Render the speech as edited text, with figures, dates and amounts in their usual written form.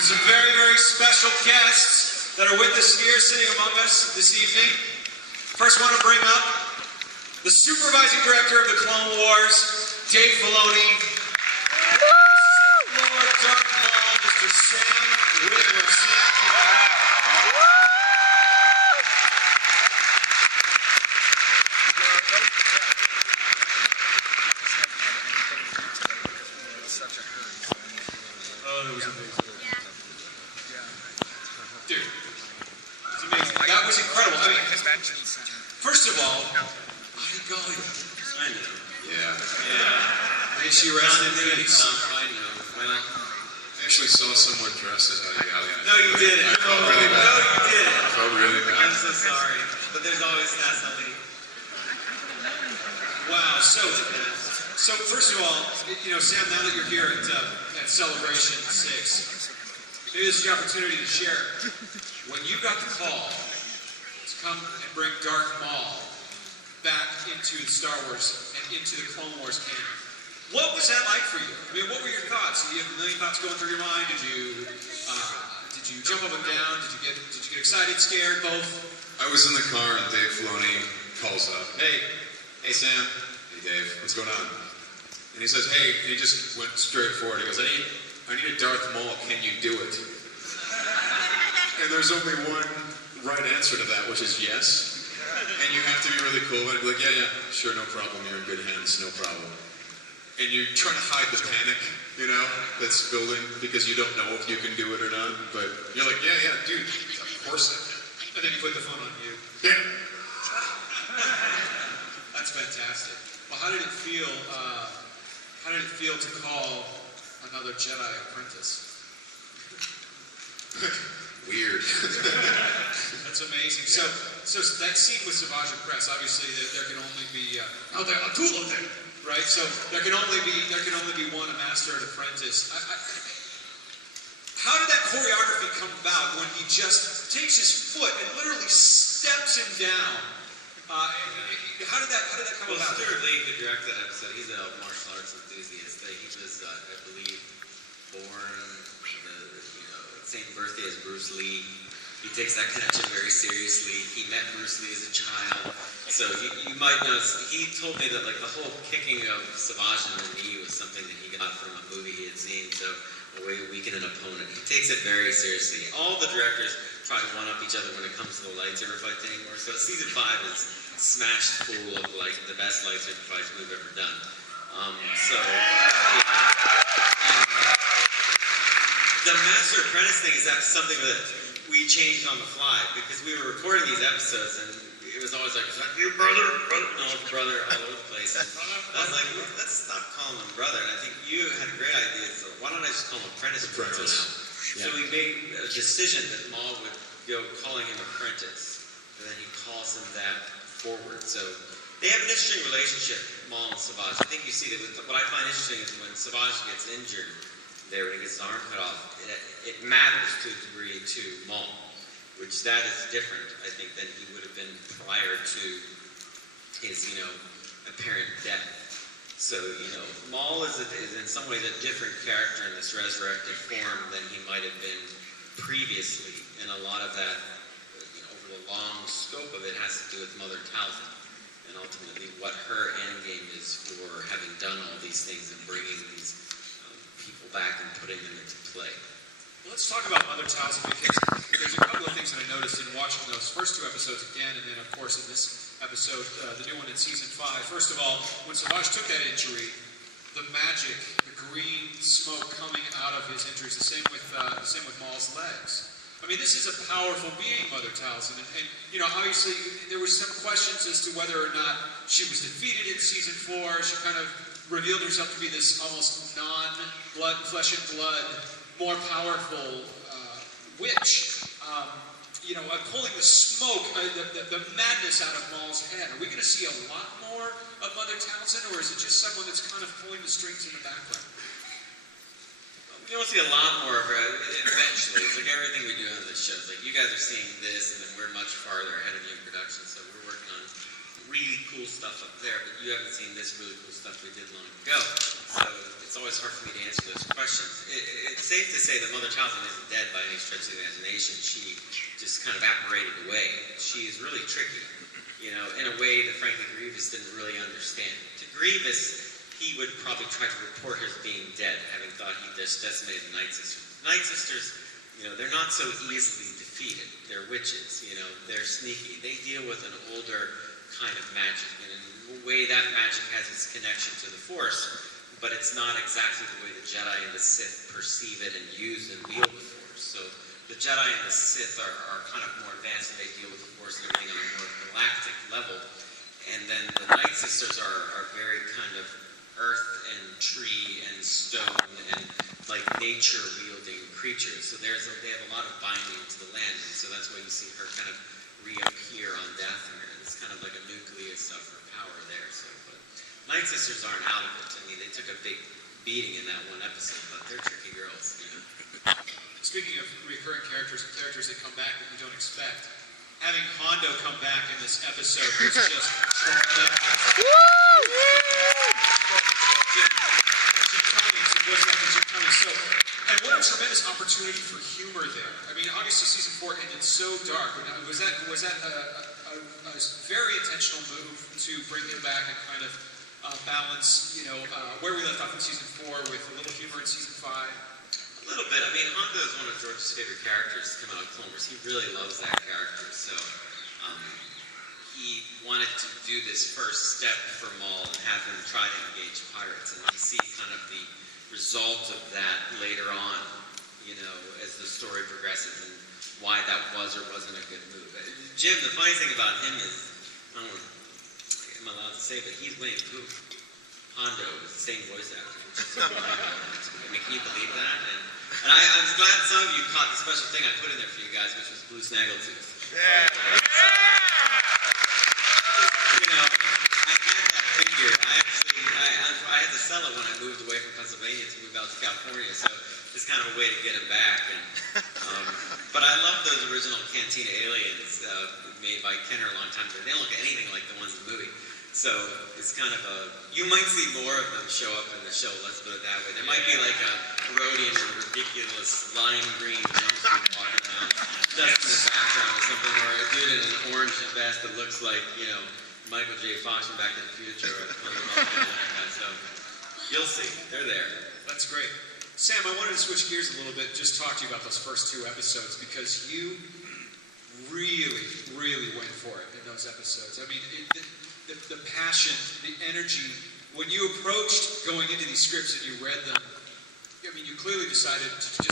with some very, very special guests that are with us here, sitting among us this evening. First, I want to bring up the supervising director of the Clone Wars, Dave Faloni. Lord Darth Maul, Mr. Sam Whitwer. Oh, that was amazing. Dude, it was amazing. That was incredible. I mean, first of all, golly, I know. Yeah. Is she around in the I know. Well, I actually saw someone dressed as Honey Golly. No, you didn't. I felt really bad. No, you didn't. I felt really bad. I'm so sorry. But there's always that somebody. Wow. So first of all, you know, Sam, now that you're here at Celebration 6, maybe this is your opportunity to share. When you got the call to come and bring Darth Maul back into Star Wars and into the Clone Wars canon, what was that like for you? I mean, what were your thoughts? Did you have a million thoughts going through your mind? Did you jump up and down? Did you get excited, scared, both? I was in the car and Dave Filoni calls up. Hey Sam. Hey Dave, what's going on? And he says, hey, and he just went straight forward. He goes, I need a Darth Maul. Can you do it? And there's only one right answer to that, which is yes. And you have to be really cool and be like, yeah, sure, no problem. You're in good hands, no problem. And you're trying to hide the panic, you know, that's building because you don't know if you can do it or not. But you're like, yeah, dude, of course I can. And then you put the phone on mute. Yeah. That's fantastic. Well, how did it feel? How did it feel to call another Jedi apprentice? Weird. That's amazing. So that scene with Savage and Press, obviously there can only be right? So there can only be one, a master and apprentice. How did that choreography come about when he just takes his foot and literally steps him down? How did that come about? Stuart Lee, who directed that episode, he's a martial arts enthusiast. He was, I believe, born same birthday as Bruce Lee. He takes that connection very seriously. He met Bruce Lee as a child. So you might notice, he told me that like the whole kicking of Savage in the knee was something that he got from a movie he had seen, so a way to weaken an opponent. He takes it very seriously. All the directors try to one-up each other when it comes to the lightsaber fight anymore. So season 5 is smashed full of like the best lightsaber fights we've ever done. The Master Apprentice thing is something that we changed on the fly because we were recording these episodes and it was always like, is that your brother? No, brother, all over the place. And I was like, let's stop calling him brother. And I think you had a great idea. So why don't I just call him apprentice from now on? Yeah. So we made a decision that Maul would go calling him apprentice, and then he calls him that forward. So they have an interesting relationship, Maul and Savage. I think you see that what I find interesting is when Savage gets injured there, when he gets his arm cut off, it matters to a degree to Maul, which that is different, I think, than he would have been prior to his, apparent death. So, Maul is in some ways a different character in this resurrected form than he might have been previously, and a lot of that, over the long scope of it, has to do with Mother Talzin, and ultimately what her endgame is for having done all these things and bringing these people back and putting them into play. Well, let's talk about Mother Talzin because there's a couple of things that I noticed in watching those first 2 episodes again, and then of course in this episode, the new one in season 5. First of all, when Savage took that injury, the magic, the green smoke coming out of his injuries, the same with Maul's legs. I mean, this is a powerful being, Mother Talzin, and obviously there were some questions as to whether or not she was defeated in season 4. She kind of revealed herself to be this almost non-blood, flesh and blood, more powerful witch. Pulling the smoke, the madness out of Maul's head. Are we going to see a lot more of Mother Talzin, or is it just someone that's kind of pulling the strings in the background? You'll see a lot more of her eventually. It's like everything we do on this show. It's like you guys are seeing this, and then we're much farther ahead of you in production, so we're working on really cool stuff up there, but you haven't seen this really cool stuff we did long ago. So it's always hard for me to answer those questions. questions. It's safe to say that Mother Talzin isn't dead by any stretch of the imagination. She just kind of apparated away. She is really tricky, in a way that frankly Grievous didn't really understand. To Grievous, he would probably try to report her as being dead, having thought he just decimated the Night Sisters. Night Sisters, they're not so easily defeated. They're witches, they're sneaky. They deal with an older kind of magic, and in a way that magic has its connection to the Force, but it's not exactly the way the Jedi and the Sith perceive it and use and wield the Force. So the Jedi and the Sith are kind of more advanced, and they deal with the Force and everything on a more galactic level. And then the Night Sisters are very kind of earth and tree and stone and like nature-wielding creatures. So they have a lot of binding to the land, and so that's why you see her kind of reappear on Dathomir. It's kind of like a nucleus of her power there. So, but Night Sisters aren't out of it. I mean, they took a big beating in that one episode, but they're tricky girls. Speaking of recurring characters and characters that come back that you don't expect, having Hondo come back in this episode was just so, and what a tremendous opportunity for humor there. I mean, obviously season 4 ended so dark. Was that a very intentional move to bring him back and kind of balance, where we left off in season 4 with a little humor in season 5? A little bit. I mean, Hondo is one of George's favorite characters to come out of Clone Wars. He really loves that character, so he wanted to do this first step for Maul and have him try to engage pirates, and you see kind of the result of that later on, as the story progresses, and why that was or wasn't a good move. Jim, the funny thing about him is, I don't know, am I allowed to say, but he's Winnie the Pooh. Hondo is the same voice actor. I mean, can you believe that? And I'm glad some of you caught the special thing I put in there for you guys, which was Blue Snaggletooth. Yeah. I had that figure. I had to sell it when I moved away from Pennsylvania to move out to California, so it's kind of a way to get him back. But I love those original Cantina aliens made by Kenner a long time ago. They don't look anything like the ones in the movie. So it's kind of you might see more of them show up in the show, let's put it that way. There might be like a Rhodian in a ridiculous lime green jumpsuit walking around, just in the background or something, or a dude in an orange vest that looks like, Michael J. Fox from Back to the Future or something like that. So you'll see. They're there. That's great. Sam, I wanted to switch gears a little bit, just talk to you about those first 2 episodes, because you really, really went for it in those episodes. I mean, the passion, the energy, when you approached going into these scripts and you read them, I mean, you clearly decided to just